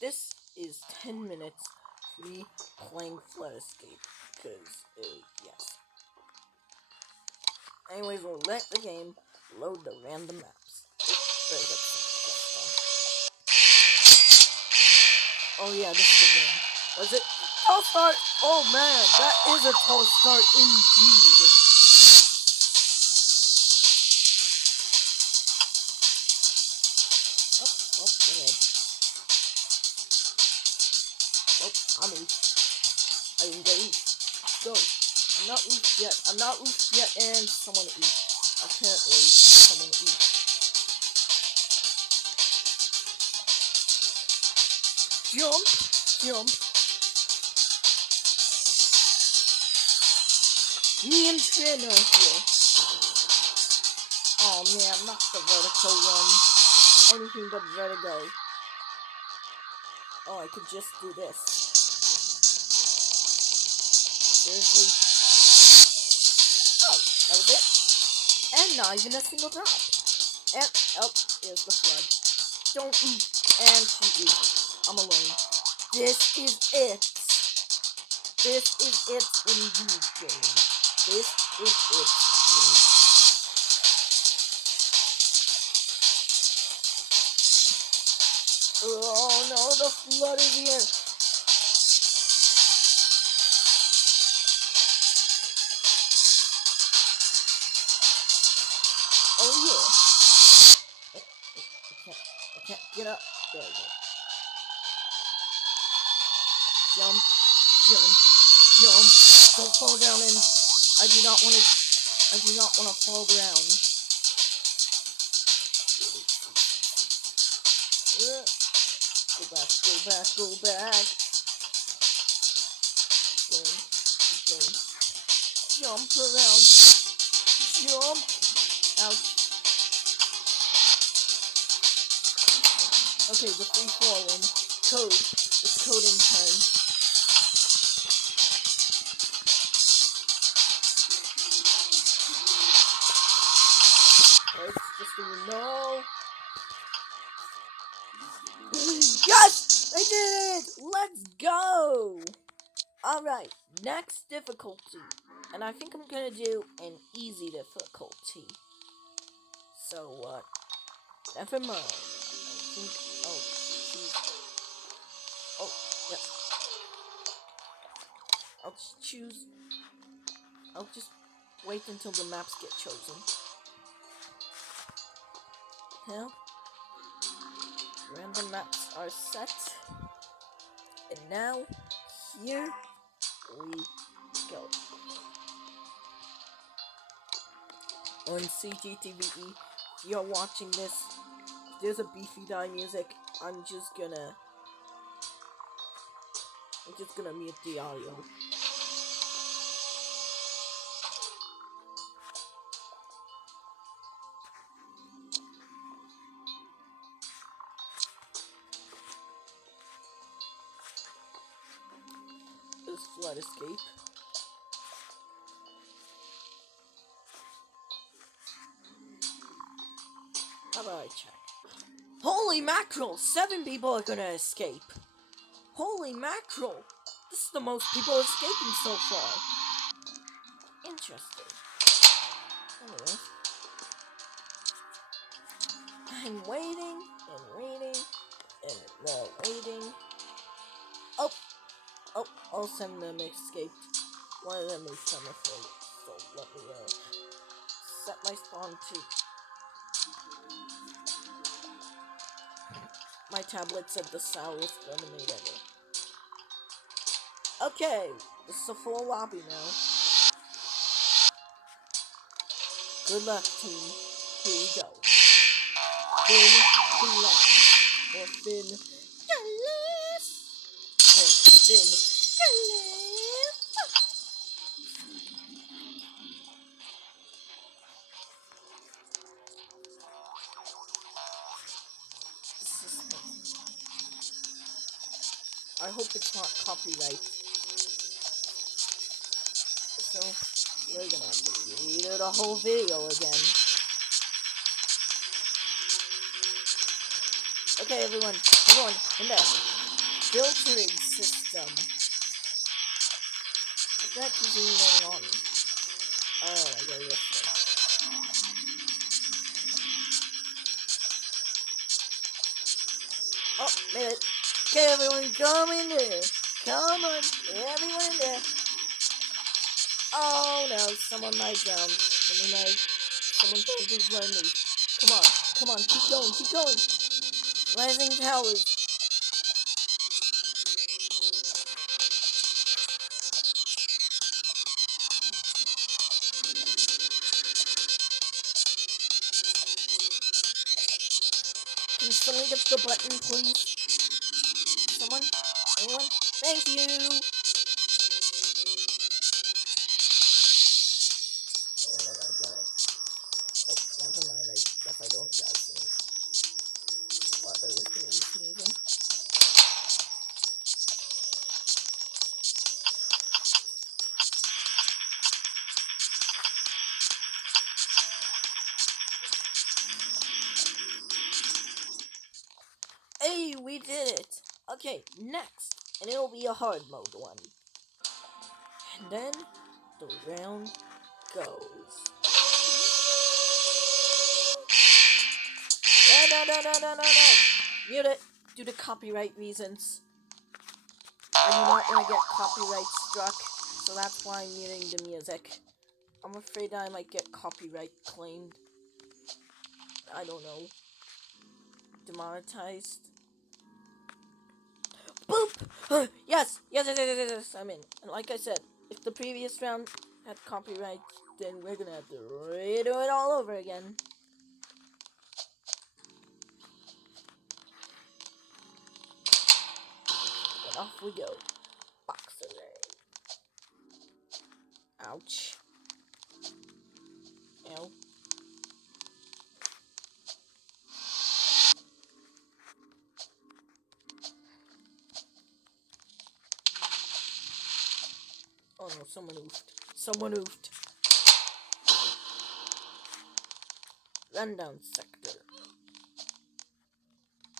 this is 10 minutes me playing Flood Escape, because, yes. Anyways, we'll let the game load the random maps. Oh yeah, this is the game. Was it? Tall start! Oh man, that is a tall start indeed. Oh, go ahead. Oh, I'm weak. I didn't get weak. Go. I'm not weak yet. I'm not weak yet, and someone weak. Apparently, someone weak. Jump! Jump! Me and Trin are here. Oh man, not the vertical one. Anything but vertigo. Oh, I could just do this. Seriously? Oh, that was it? And not even a single drop. And, oh, here's the flood. Don't eat. And she eats. I'm alone. This is it. This is it indeed, game. This is it indeed. Oh no, the flood is here. Oh yeah. I can't get up. There we go. Jump, jump, jump. Don't fall down, and I do not want to fall down. Go back, go back, go back. Go. Jump around. Jump. Ouch. Okay, the free falling. Code. It's coding time. Let's just do no. Yes! I did it! Let's go! Alright, next difficulty. And I think I'm gonna do an easy difficulty. So, never mind. I think, yes. I'll just wait until the maps get chosen. Now, random maps are set. And now, here we go. On CGTVE, if you're watching this, if there's a Beefy Die music, I'm just gonna mute the audio. This Flood Escape. How about I check? Holy mackerel! 7 people are gonna escape. Holy mackerel! This is the most people escaping so far. Interesting. Anyway. I'm waiting and waiting and waiting. Oh, all 7 of them escaped. One of them is summerful, so let me set my spawn to. My tablet said the sourest lemonade ever. Okay, this is a full lobby now. Good luck, team. Here we go. Finn Glass. Or Finn Glass. Or Finn Glass. I hope it's not copyright. So, we're gonna have to redo the whole video again. Okay, everyone. everyone in there. Filtering system. What the heck is even going on? Oh, I go this way. Oh, made it. Okay, everyone, come in there. Come on, everyone in there. Oh no, someone might drown. Someone please learn me. Come on, keep going, keep going. Rising towers. Can someone get the button, please? Someone? Anyone? Thank you! Oh, I got it. Oh, never mind. I guess I don't gotta sneeze. What, there was gonna be sneezing? Hey, we did it! Okay, next. And it'll be a hard mode one. And then, the round goes. No. Mute it. Due to copyright reasons. I do not want to get copyright struck, so that's why I'm muting the music. I'm afraid I might get copyright claimed. I don't know. Demonetized. Boop! Yes, I'm in. And like I said, if the previous round had copyright, then we're gonna have to redo it all over again. And off we go. Boxer ray. Ouch. Ow. Oh no, someone oofed. Someone oofed. Rundown sector.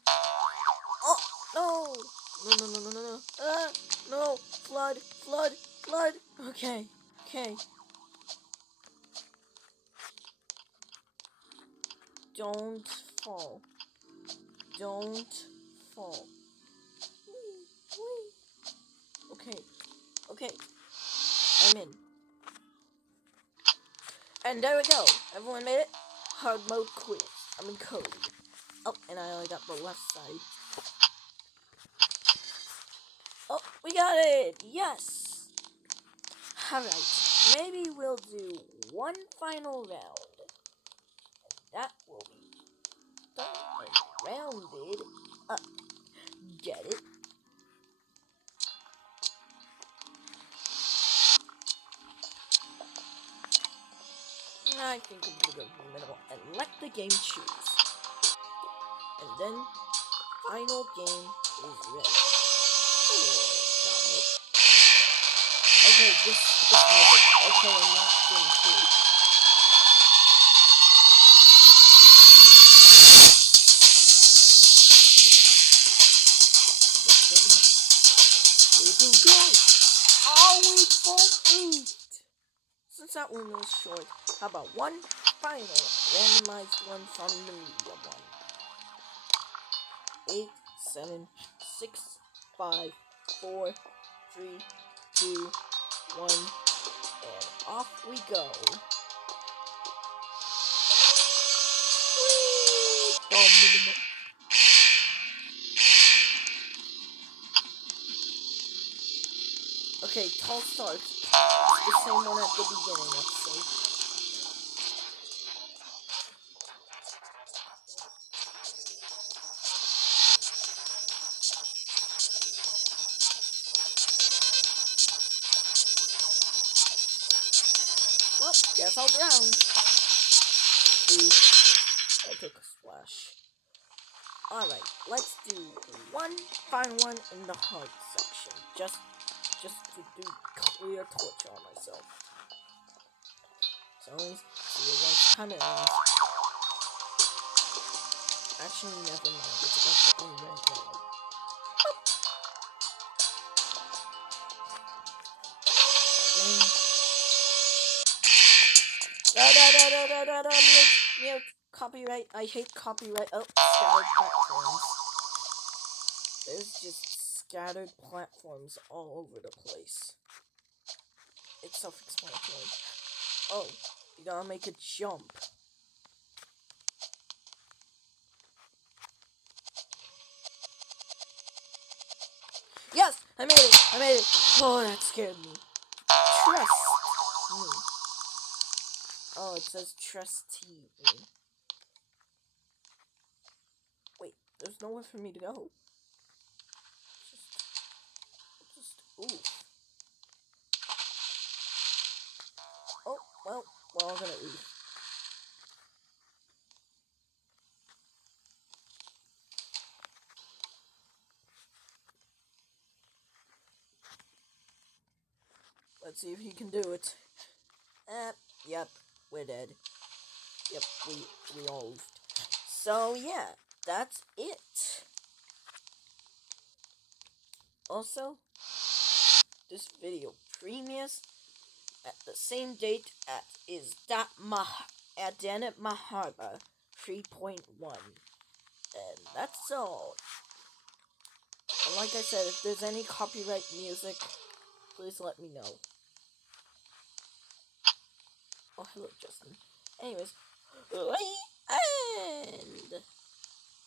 Oh, no! No. No! Flood! Okay. Don't fall. Okay. I'm in. And there we go. Everyone made it. Hard mode quiz. I'm in code. Oh, and I only got the left side. Oh, we got it! Yes! Alright, maybe we'll do one final round. And that will be done and rounded up. Get it? I think I'm gonna go minimal and let the game choose. And then, final game is ready. Oh, okay, this music. Okay, I'm not doing two. Go! Oh, we both oofed! Since that one was short, how about one final randomized one from the medium one? 8, 7, 6, 5, 4, 3, 2, 1, and off we go. Okay, tall start. The same one at the beginning, let's say. Well, guess I'll drown. Ooh, I took a splash. Alright, let's do one final one in the hard section. Just to do clear torture on myself. So let's see what's coming. Actually, never mind. It's about to end right now. Mute. Copyright. I hate copyright. Oh, scattered platforms. There's just scattered platforms all over the place. It's self-explanatory. Oh, you gotta make a jump. Yes! I made it! I made it! Oh, that scared me. Trust me. Oh, it says trust me. Wait, there's nowhere for me to go. Just ooh. Oh, well, we're all gonna oof. Let's see if he can do it. Yep, we're dead. Yep, we all oofed. So yeah, that's it. Also, this video premieres at the same date as is that Adanet Mahara 3.1. And that's all. And like I said, if there's any copyright music, please let me know. Oh, hello, Justin. Anyways, and